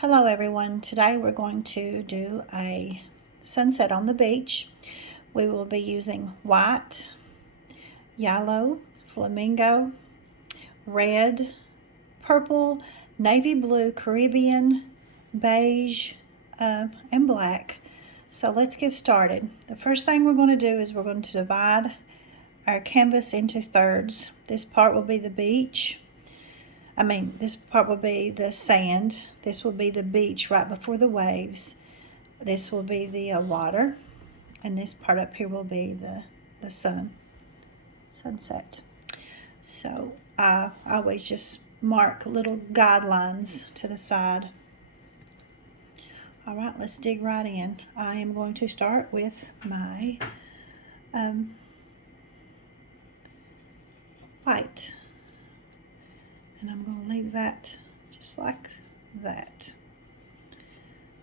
Hello everyone. Today we're going to do a sunset on the beach. We will be using white, yellow, flamingo, red, purple, navy blue, Caribbean, beige, and black. So let's get started. The first thing we're going to do is we're going to divide our canvas into thirds. This part will be the beach. This part will be the sand. This will be the beach right before the waves. This will be the water. And this part up here will be the sunset. So I always just mark little guidelines to the side. All right, let's dig right in. I am going to start with my white. And I'm going to leave that just like that.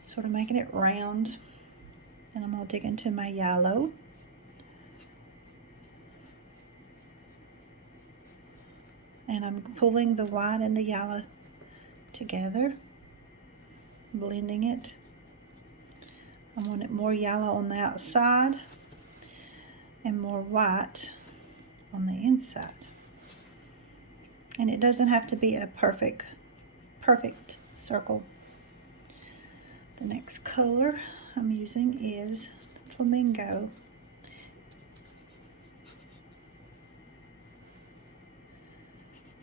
Sort of making it round. And I'm going to dig into my yellow. And I'm pulling the white and the yellow together. Blending it. I want it more yellow on the outside and more white on the inside. And it doesn't have to be a perfect circle. The next color I'm using is flamingo.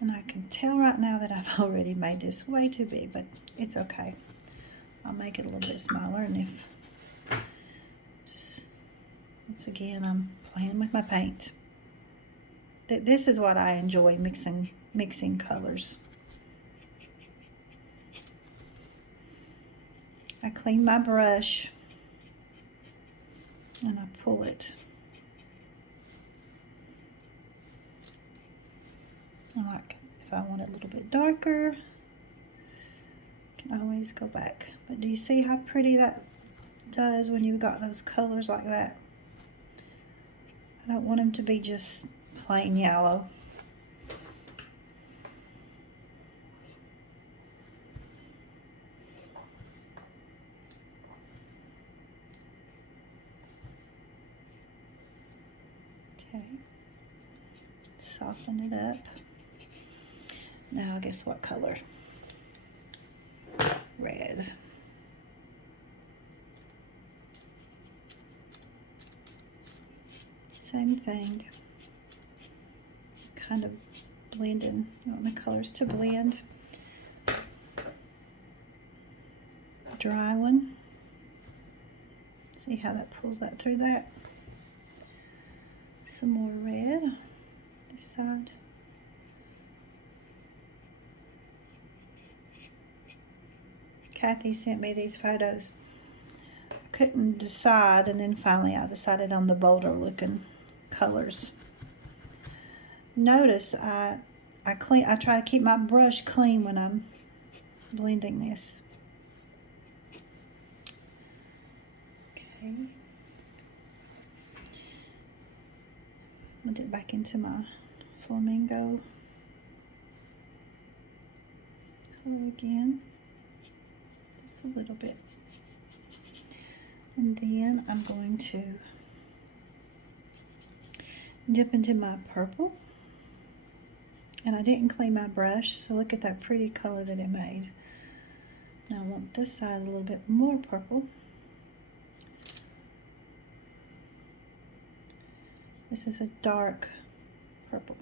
And I can tell right now that I've already made this way too big, but it's okay. I'll make it a little bit smaller, and if just once again I'm playing with my paint. This is what I enjoy, mixing colors. I clean my brush and I pull it. Like if I want it a little bit darker, I can always go back. But do you see how pretty that does when you've got those colors like that? I don't want them to be just plain yellow. Okay, soften it up. Now guess what color? Red. Same thing. Kind of blending. You want the colors to blend. Dry one. See how that pulls that through that. Some more red. This side. Kathy sent me these photos. I couldn't decide, and then finally I decided on the bolder looking colors. Notice I try to keep my brush clean when I'm blending this. Okay. I'll dip back into my flamingo color again. Just a little bit. And then I'm going to dip into my purple. And I didn't clean my brush, so look at that pretty color that it made. Now I want this side a little bit more purple. This is a dark purple.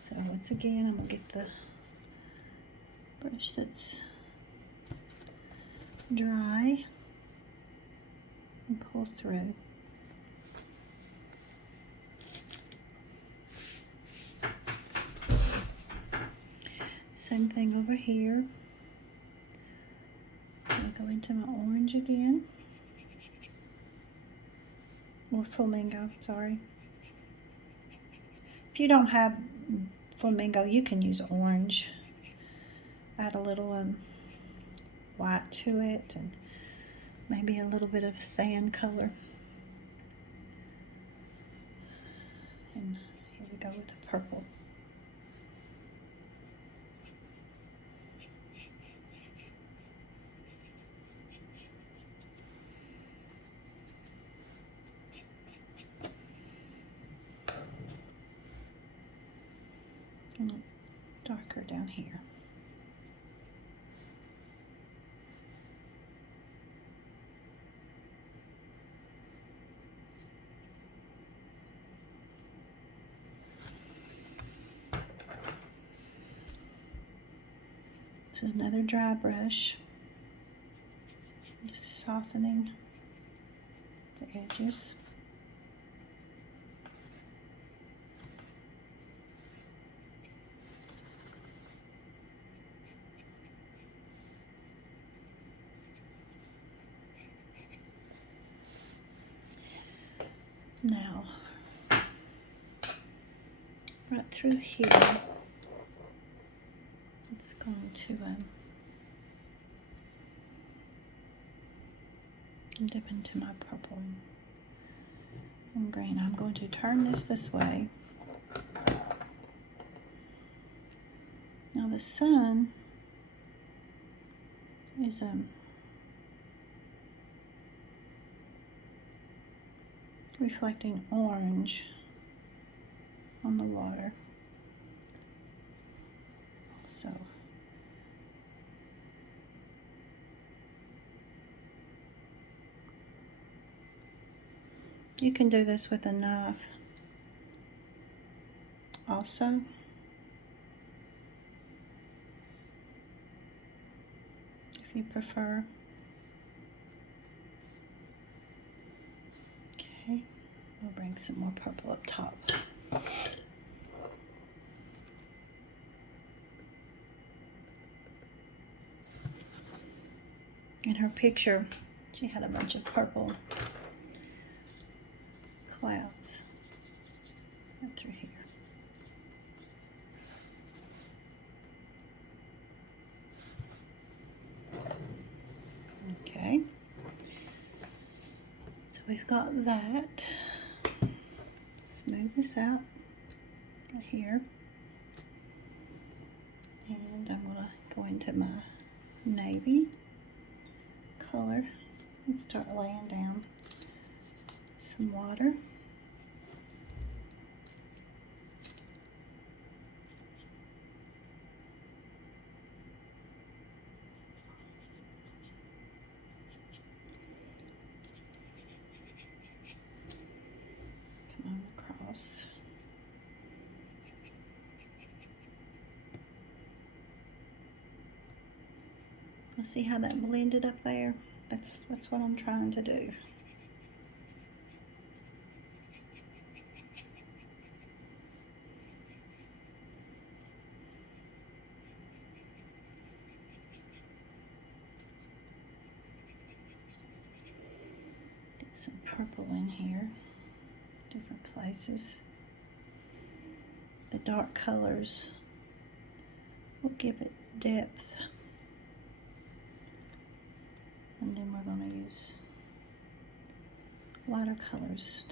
So once again, I'm going to get the brush that's dry and pull through. Same thing over here. I'm going to go into my orange again. Or flamingo, sorry. If you don't have flamingo, you can use orange. Add a little white to it and maybe a little bit of sand color. And here we go with the purple. A little darker down here. This is another dry brush, just softening the edges. Now, right through here, it's going to dip into my purple and green. I'm going to turn this way. Now the sun is reflecting orange on the water. So you can do this with a knife also. If you prefer. Okay, we'll bring some more purple up top. In her picture, she had a bunch of purple clouds right through here. Okay, so we've got that. Smooth this out right here. And I'm going to go into my navy color and start laying down some water. Come on across. See how that blended up there? That's what I'm trying to do. Get some purple in here, different places. The dark colors will give it depth. And then we're going to use lighter colors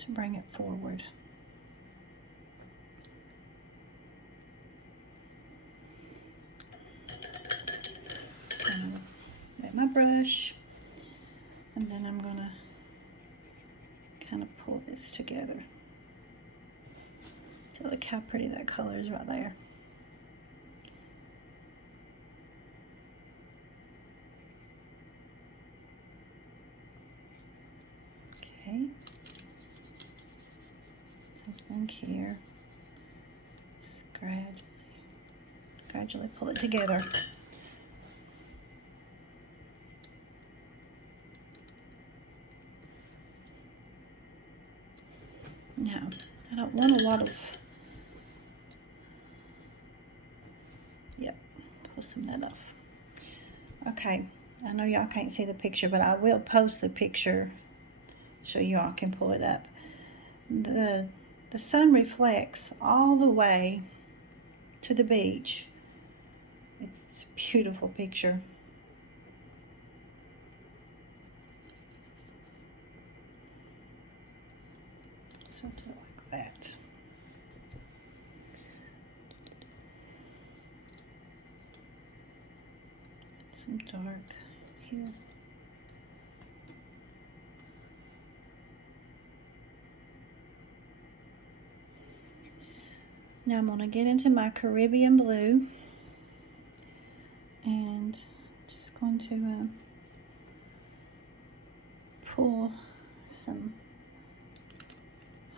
to bring it forward. I'm going to wet my brush, and then I'm going to kind of pull this together. So look how pretty that color is right there. Okay, something here. Just gradually pull it together. Now, I don't want a lot of, pull some of that off. Okay, I know y'all can't see the picture, but I will post the picture so y'all can pull it up. The sun reflects all the way to the beach. It's a beautiful picture. So I'll do it like that. Some dark here. Now I'm going to get into my Caribbean blue and just going to pull some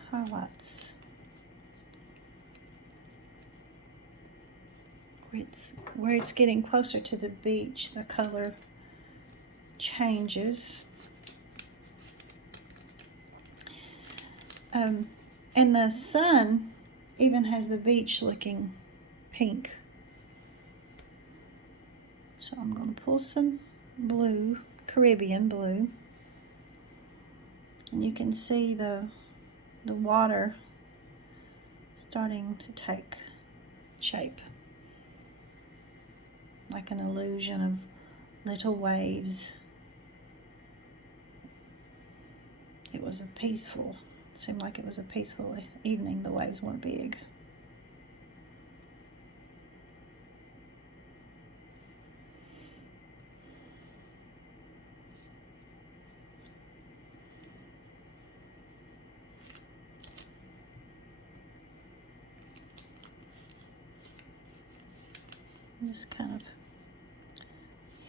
highlights where it's getting closer to the beach. The color changes. And the sun even has the beach looking pink. So I'm going to pull some blue, Caribbean blue, and you can see the water starting to take shape, like an illusion of little waves. It was a peaceful, seemed like it was a peaceful evening. The waves weren't big. Just kind of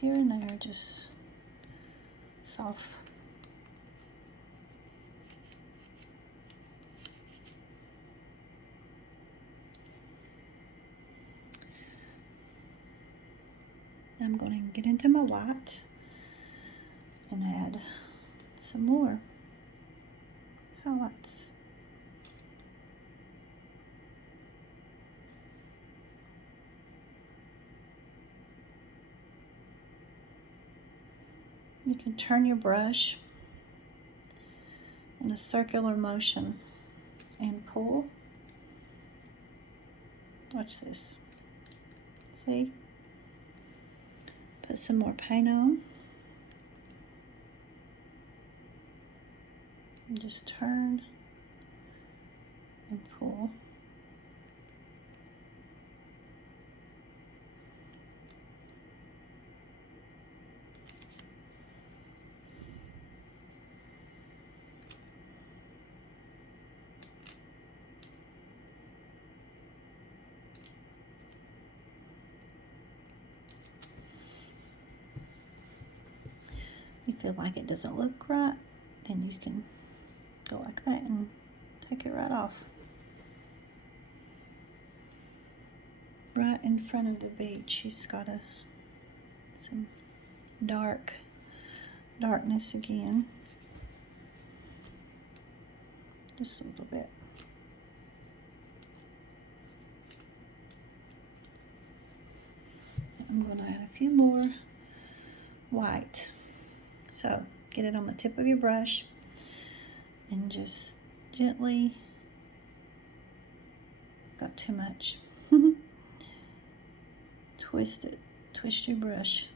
here and there, just soft. I'm going to get into my white and add some more highlights. You can turn your brush in a circular motion and pull. Watch this. See? Put some more paint on. And just turn and pull. You feel like it doesn't look right, then you can go like that and take it right off. Right in front of the beach, she's got some darkness again. Just a little bit. I'm going to add a few more white. So get it on the tip of your brush and just gently, got too much, twist your brush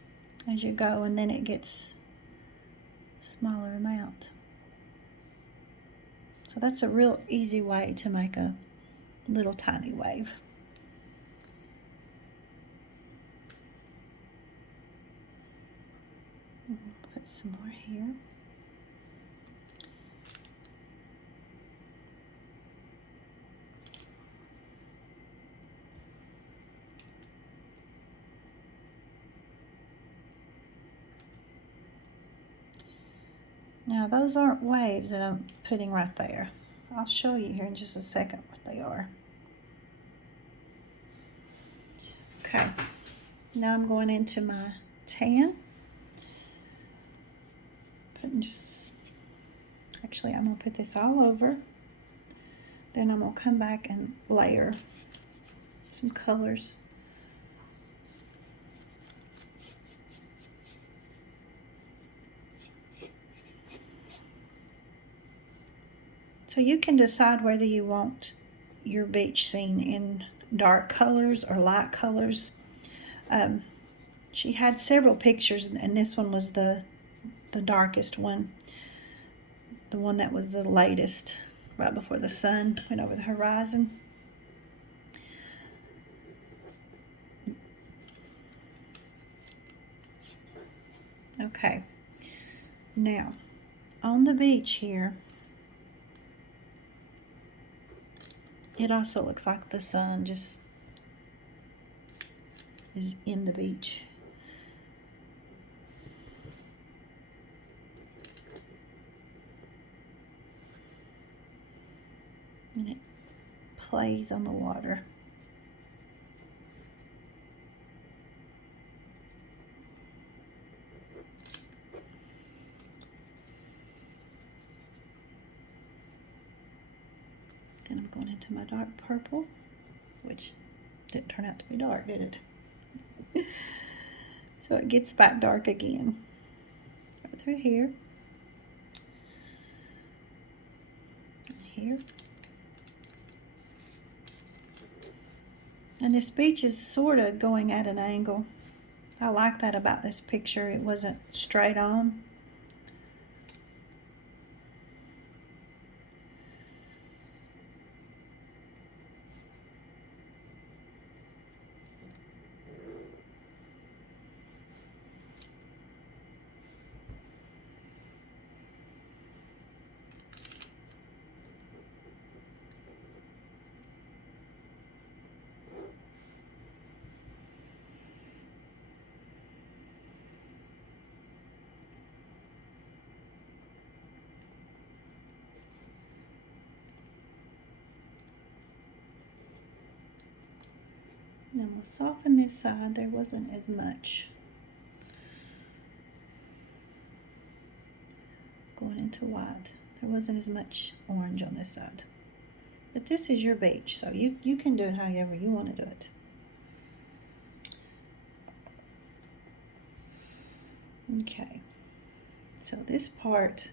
as you go, and then it gets smaller amount. So that's a real easy way to make a little tiny wave. Put some more here. Now those aren't waves that I'm putting right there. I'll show you here in just a second what they are. Okay, now I'm going into my tan. Actually, I'm going to put this all over. Then I'm going to come back and layer some colors. So you can decide whether you want your beach scene in dark colors or light colors. She had several pictures, and this one was the darkest one, the one that was the latest right before the sun went over the horizon. Okay, now on the beach here, it also looks like the sun just is in the beach. And it plays on the water. Then I'm going into my dark purple, which didn't turn out to be dark, did it? So it gets back dark again. Right through here. And here. And this beach is sort of going at an angle. I like that about this picture. It wasn't straight on. Now we'll soften this side. There wasn't as much going into white. There wasn't as much orange on this side. But this is your beach, so you can do it however you want to do it. Okay, so this part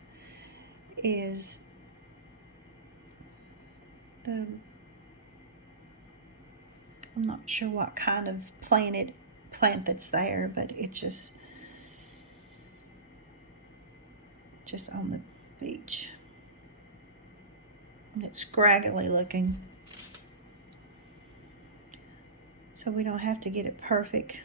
is I'm not sure what kind of plant that's there, but it's just on the beach. And it's scraggly looking, so we don't have to get it perfect.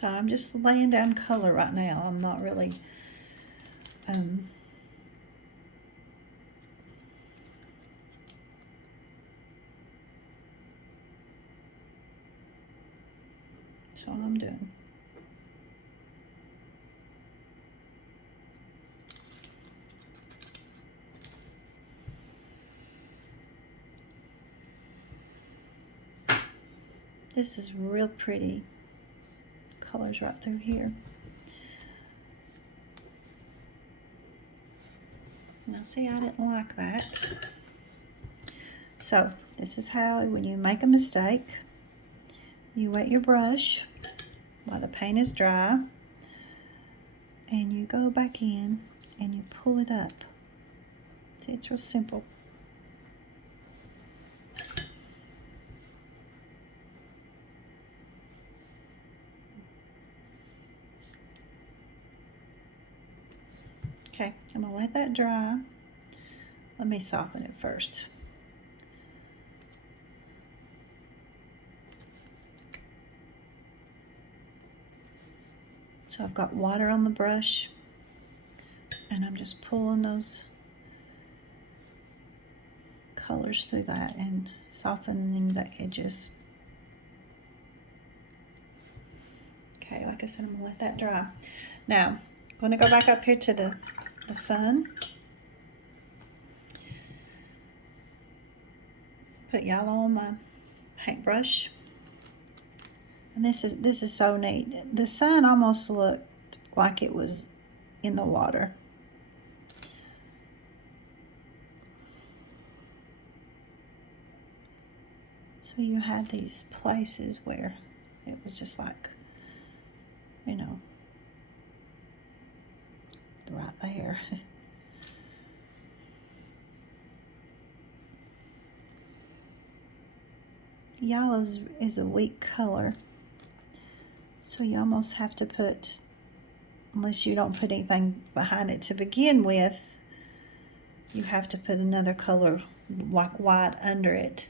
So I'm just laying down color right now. I'm not really that's all I'm doing. This is real pretty colors right through here. Now see, I didn't like that. So this is how, when you make a mistake, you wet your brush while the paint is dry, and you go back in and you pull it up. See, it's real simple. Okay, I'm gonna let that dry. Let me soften it first. So I've got water on the brush, and I'm just pulling those colors through that and softening the edges. Okay, like I said, I'm gonna let that dry. Now, I'm gonna go back up here to the sun. Put yellow on my paintbrush. And this is so neat. The sun almost looked like it was in the water. So you had these places where it was just like, you know, right there. Yellow is a weak color, So you almost have to put, unless you don't put anything behind it to begin with, you have to put another color like white under it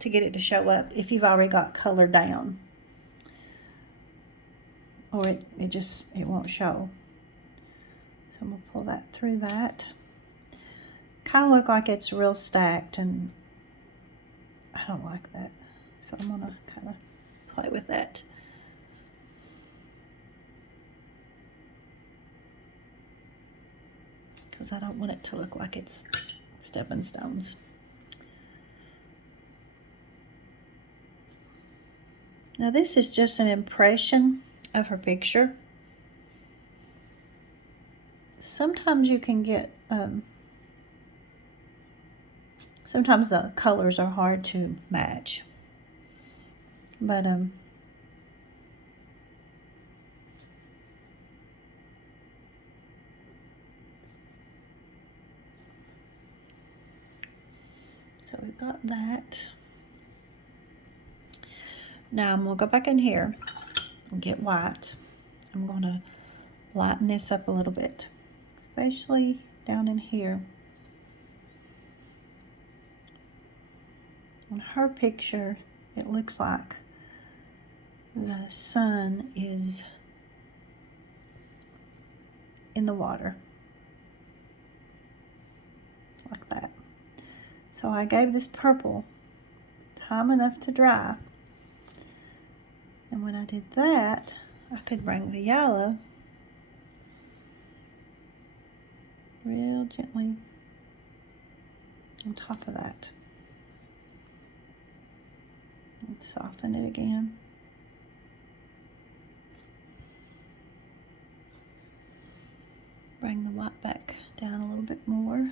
to get it to show up if you've already got color down. Or it won't show. So I'm going to pull that through that. Kind of look like it's real stacked, and I don't like that. So I'm going to kind of play with that. Because I don't want it to look like it's stepping stones. Now this is just an impression of her picture. Sometimes you can get, sometimes the colors are hard to match. But, so we've got that. Now I'm going to go back in here and get white. I'm going to lighten this up a little bit, especially down in here. On her picture, it looks like the sun is in the water, like that. So I gave this purple time enough to dry. And when I did that, I could bring the yellow real gently on top of that. And soften it again. Bring the white back down a little bit more.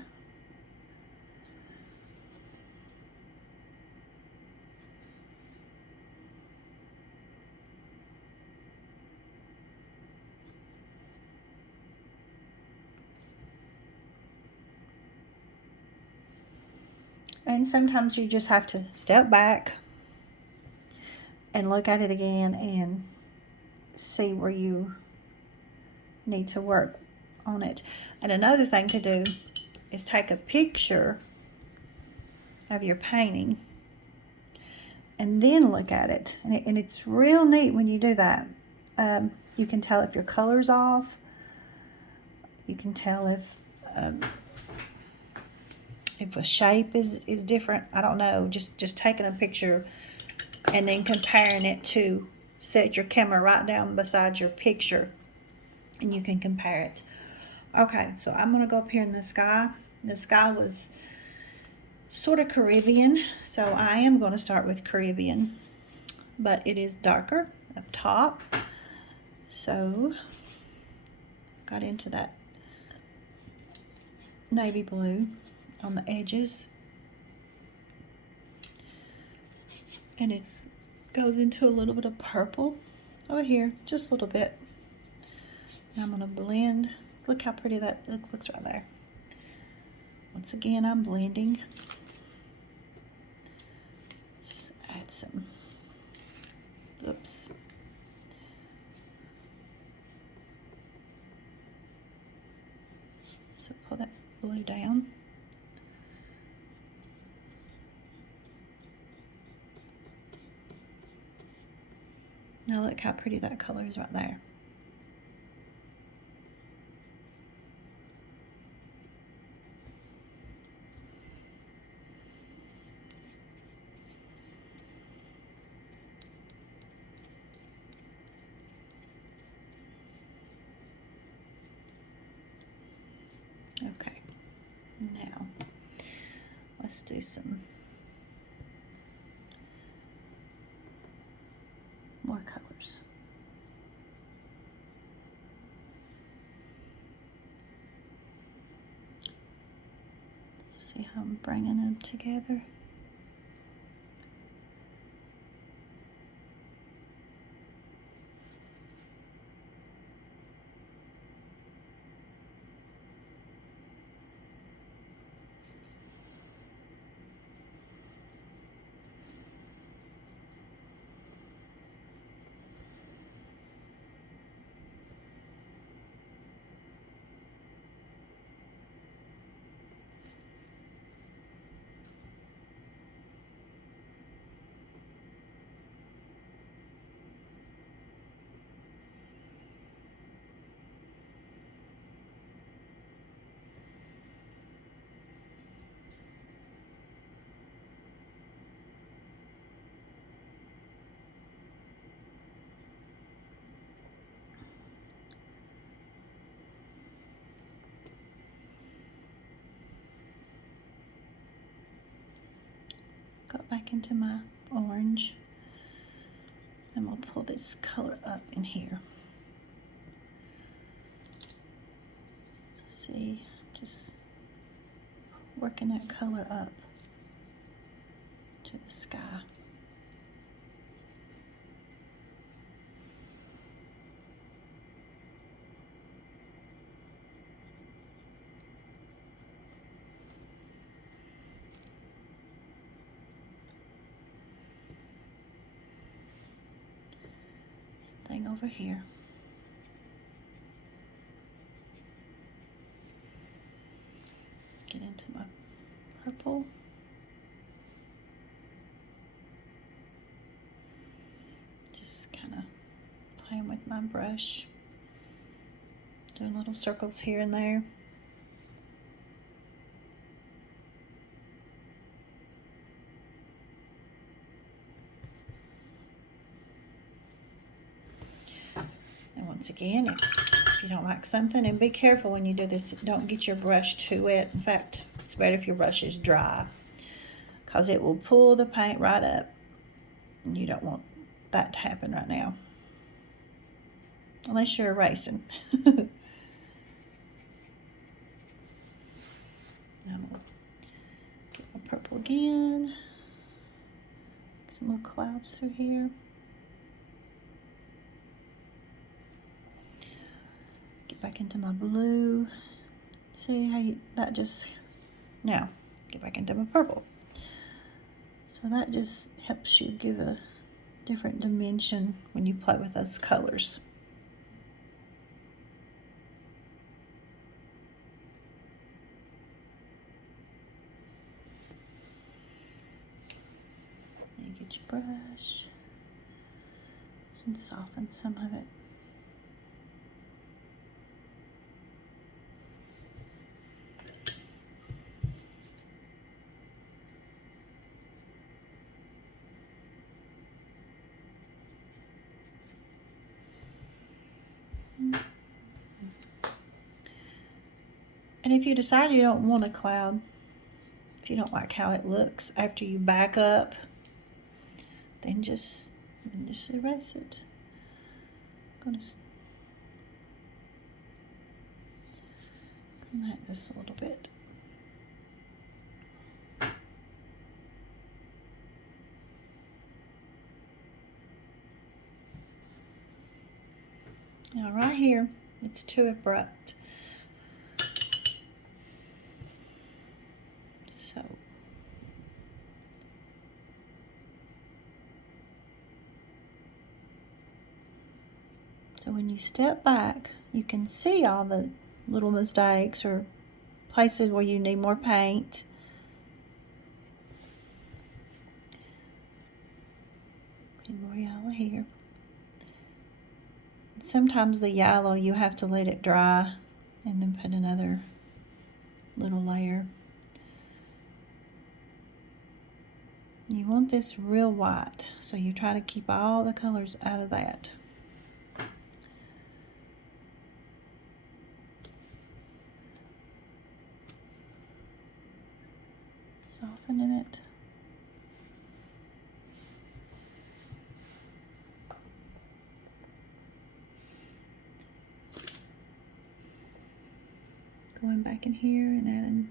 And sometimes you just have to step back and look at it again and see where you need to work on it. And another thing to do is take a picture of your painting and then look at it. And it's real neat when you do that. You can tell if your color's off. You can tell if a shape is different. I don't know. Just taking a picture and then comparing it to, set your camera right down beside your picture and you can compare it. Okay, so I'm going to go up here in the sky. The sky was sort of Caribbean, so I am going to start with Caribbean, but it is darker up top. So got into that navy blue on the edges, and it goes into a little bit of purple over here, just a little bit. And I'm going to blend. Look how pretty that looks right there. Once again, I'm blending. Just add some, oops. So pull that blue down. Now look how pretty that color is right there. Okay, now let's do some more colors. See how I'm bringing them together? Go back into my orange. And we'll pull this color up in here. See, just working that color up to the sky. Thing over here. Get into my purple. Just kind of playing with my brush. Doing little circles here and there. And once again, if you don't like something, and be careful when you do this, don't get your brush too wet. In fact, it's better if your brush is dry, because it will pull the paint right up, and you don't want that to happen right now, unless you're erasing. Now I'm gonna get my purple again, some little clouds through here. Get back into my blue. See how that just, now get back into my purple. So that just helps you give a different dimension when you play with those colors. Then you get your brush and soften some of it. And if you decide you don't want a cloud, if you don't like how it looks after you back up, then just erase it. I'm going to come back this a little bit. Now right here, it's too abrupt. So when you step back, you can see all the little mistakes or places where you need more paint. Put more yellow here. Sometimes the yellow, you have to let it dry and then put another little layer. You want this real white, so you try to keep all the colors out of that. Softening it. Going back in here and adding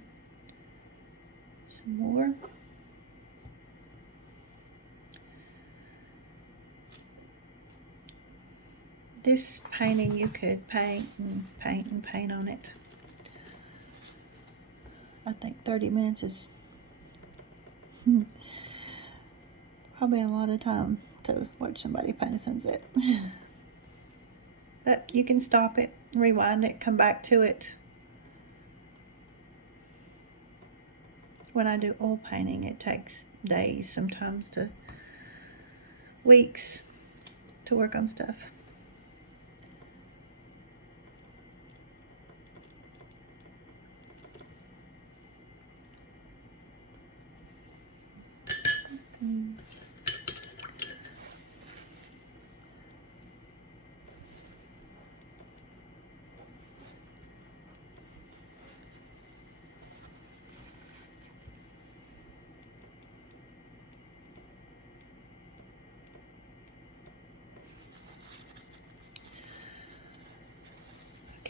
some more. This painting, you could paint and paint and paint on it. I think 30 minutes is probably a lot of time to watch somebody paint a sunset. But you can stop it, rewind it, come back to it. When I do oil painting, it takes days, sometimes to weeks to work on stuff.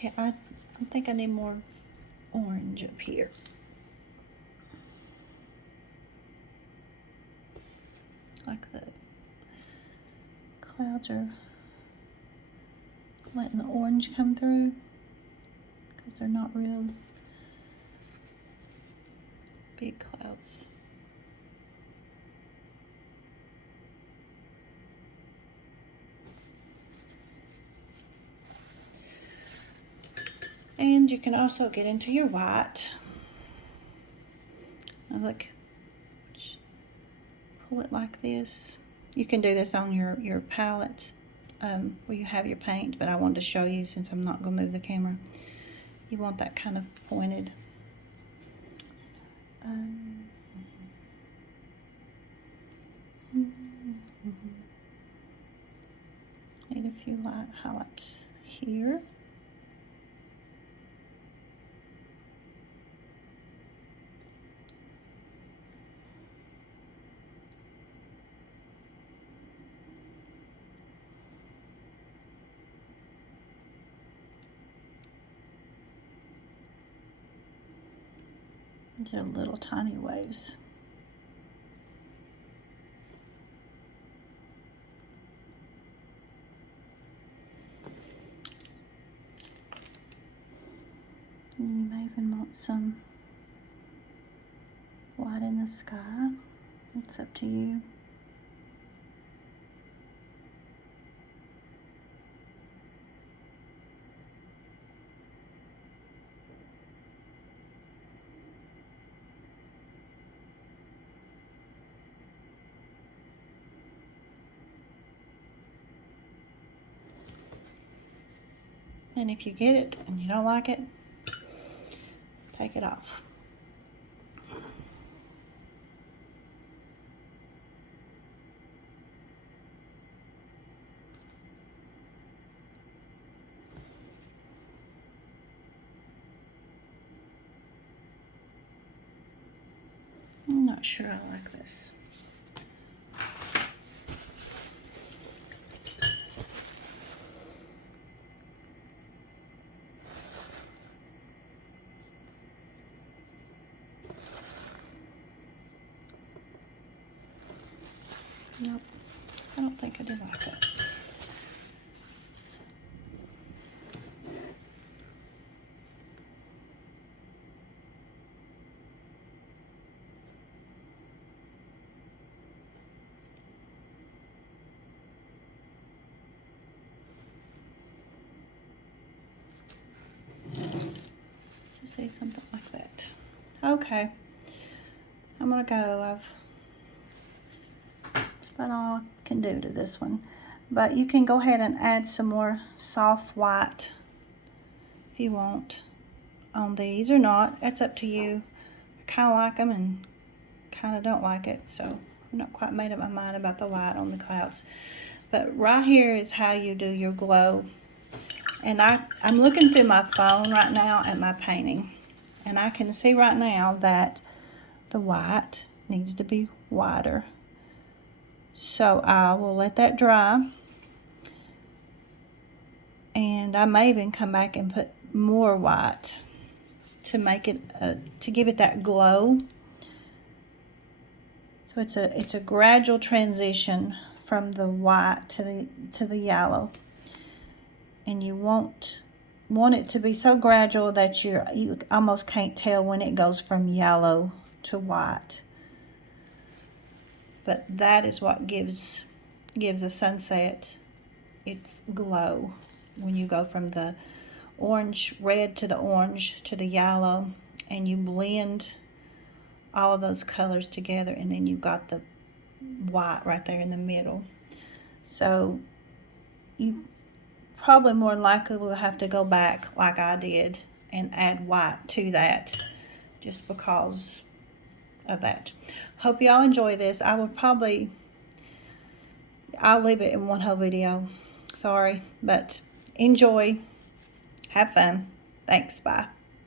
Okay, I think I need more orange up here. Like the clouds are letting the orange come through because they're not real big clouds. And you can also get into your white. Now look, pull it like this. You can do this on your palette where you have your paint, but I wanted to show you since I'm not going to move the camera. You want that kind of pointed. Need a few light highlights here. These are little tiny waves. You may even want some white in the sky. It's up to you. And if you get it and you don't like it, take it off. I'm not sure I like this. Nope, I don't think I do like it. Just say something like that. Okay, I'm gonna go. That's about all I can do to this one. But you can go ahead and add some more soft white if you want on these or not. That's up to you. I kind of like them and kind of don't like it, so I've not quite made up my mind about the white on the clouds. But right here is how you do your glow. And I'm looking through my phone right now at my painting, and I can see right now that the white needs to be whiter. So I will let that dry, and I may even come back and put more white to make it to give it that glow. So it's a gradual transition from the white to the yellow, and you want it to be so gradual that you almost can't tell when it goes from yellow to white. But that is what gives a sunset its glow, when you go from the orange red to the orange to the yellow, and you blend all of those colors together, and then you've got the white right there in the middle. So you probably more than likely will have to go back like I did and add white to that, just because of that. Hope y'all enjoy this. I'll leave it in one whole video. Sorry, but enjoy. Have fun. Thanks. Bye.